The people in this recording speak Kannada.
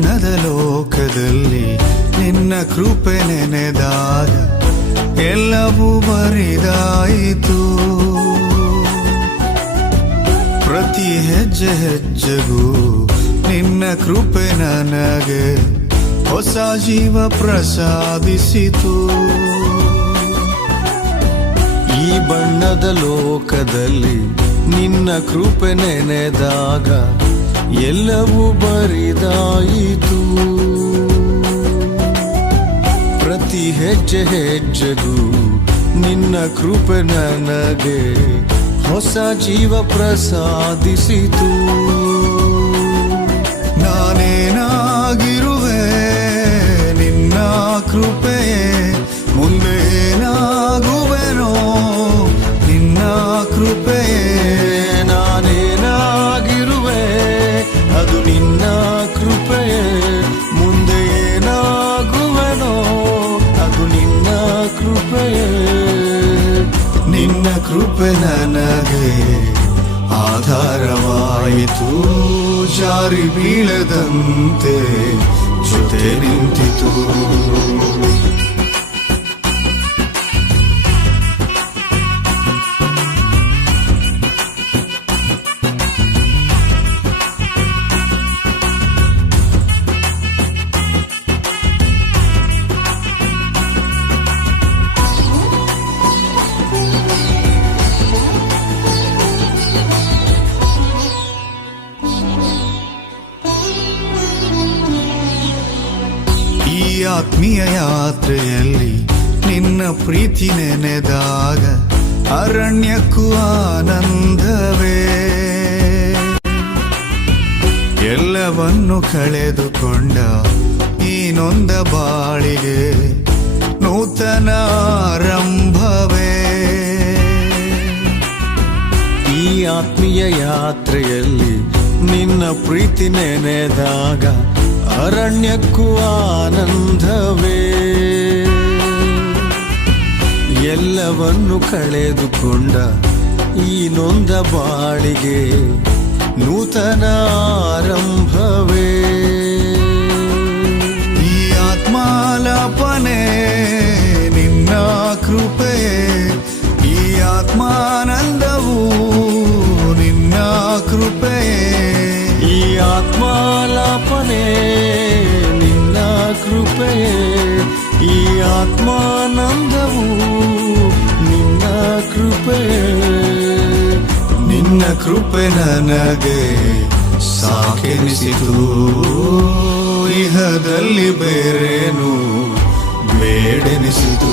ಬಣ್ಣದ ಲೋಕದಲ್ಲಿ ನಿನ್ನ ಕೃಪೆ ನೆನೆದಾಗ ಎಲ್ಲವೂ ಬರಿದಾಯಿತು. ಪ್ರತಿ ಹೆಜ್ಜೆ ಹೆಜ್ಜೆಗೂ ನಿನ್ನ ಕೃಪೆ ನನಗೆ ಹೊಸ ಜೀವ ಪ್ರಸಾದಿಸಿತು. ಈ ಬಣ್ಣದ ಲೋಕದಲ್ಲಿ ನಿನ್ನ ಕೃಪೆ ನೆನೆದಾಗ ಎಲ್ಲವೂ ಬರಿದಾಯಿತು. ಪ್ರತಿ ಹೆಜ್ಜೆ ಹೆಜ್ಜೆಗೂ ನಿನ್ನ ಕೃಪೆ ನನಗೆ ಹೊಸ ಜೀವ ಪ್ರಸಾದಿಸಿತು. ನಾನೇನಾಗಿರುವೆ ನಿನ್ನ ಕೃಪೆಯೇ, ಮುಂದೆ ಏನಾಗುವೆನೋ ನಿನ್ನ ಕೃಪೆಯೇ. ನಾನೇನಾಗಿರುವೆ ಅದು ನಿನ್ನ ಕೃಪೆಯೇ, ಮುಂದೆ ಏನಾಗುವೆನೋ ಅದು ನಿನ್ನ ಕೃಪೆಯೇ. ನಿನ್ನ ಕೃಪೆ ನನಗೆ ಆಧಾರವಾಯಿತು, ಜಾರಿ ಬೀಳದಂತೆ ಜೊತೆ ನಿಂತಿತು. ಈ ಆತ್ಮೀಯ ಯಾತ್ರೆಯಲ್ಲಿ ನಿನ್ನ ಪ್ರೀತಿ ನೆನೆದಾಗ ಅರಣ್ಯಕ್ಕೂ ಆನಂದವೇ. ಎಲ್ಲವನ್ನು ಕಳೆದುಕೊಂಡ ಈ ನೊಂದ ಬಾಳಿಗೆ ನೂತನ ಆರಂಭವೇ. ಈ ಆತ್ಮೀಯ ಯಾತ್ರೆಯಲ್ಲಿ ನಿನ್ನ ಪ್ರೀತಿ ನೆನೆದಾಗ ಅರಣ್ಯಕ್ಕೂ ಆನಂದವೇ. ಎಲ್ಲವನ್ನು ಕಳೆದುಕೊಂಡ ಈ ನೊಂದ ಬಾಳಿಗೆ ನೂತನ ಆರಂಭವೇ. ಈ ಆತ್ಮಾಲಾಪನೆ ನಿನ್ನ ಕೃಪೆಯೇ, ಈ ಆತ್ಮಾನಂದವು ನಿನ್ನ ಕೃಪೆಯೇ. ಈ ಆತ್ಮಾಲಾಪನೆ ನಿನ್ನ ಕೃಪೆಯೇ, ಈ ಆತ್ಮಾನಂದವು ನಿನ್ನ ಕೃಪೆಯೇ. ನಿನ್ನ ಕೃಪೆ ನನಗೆ ಸಾಕೆನಿಸಿತು, ಇಹದಲ್ಲಿ ಬೇರೇನು ಬೇಡೆನಿಸಿತು.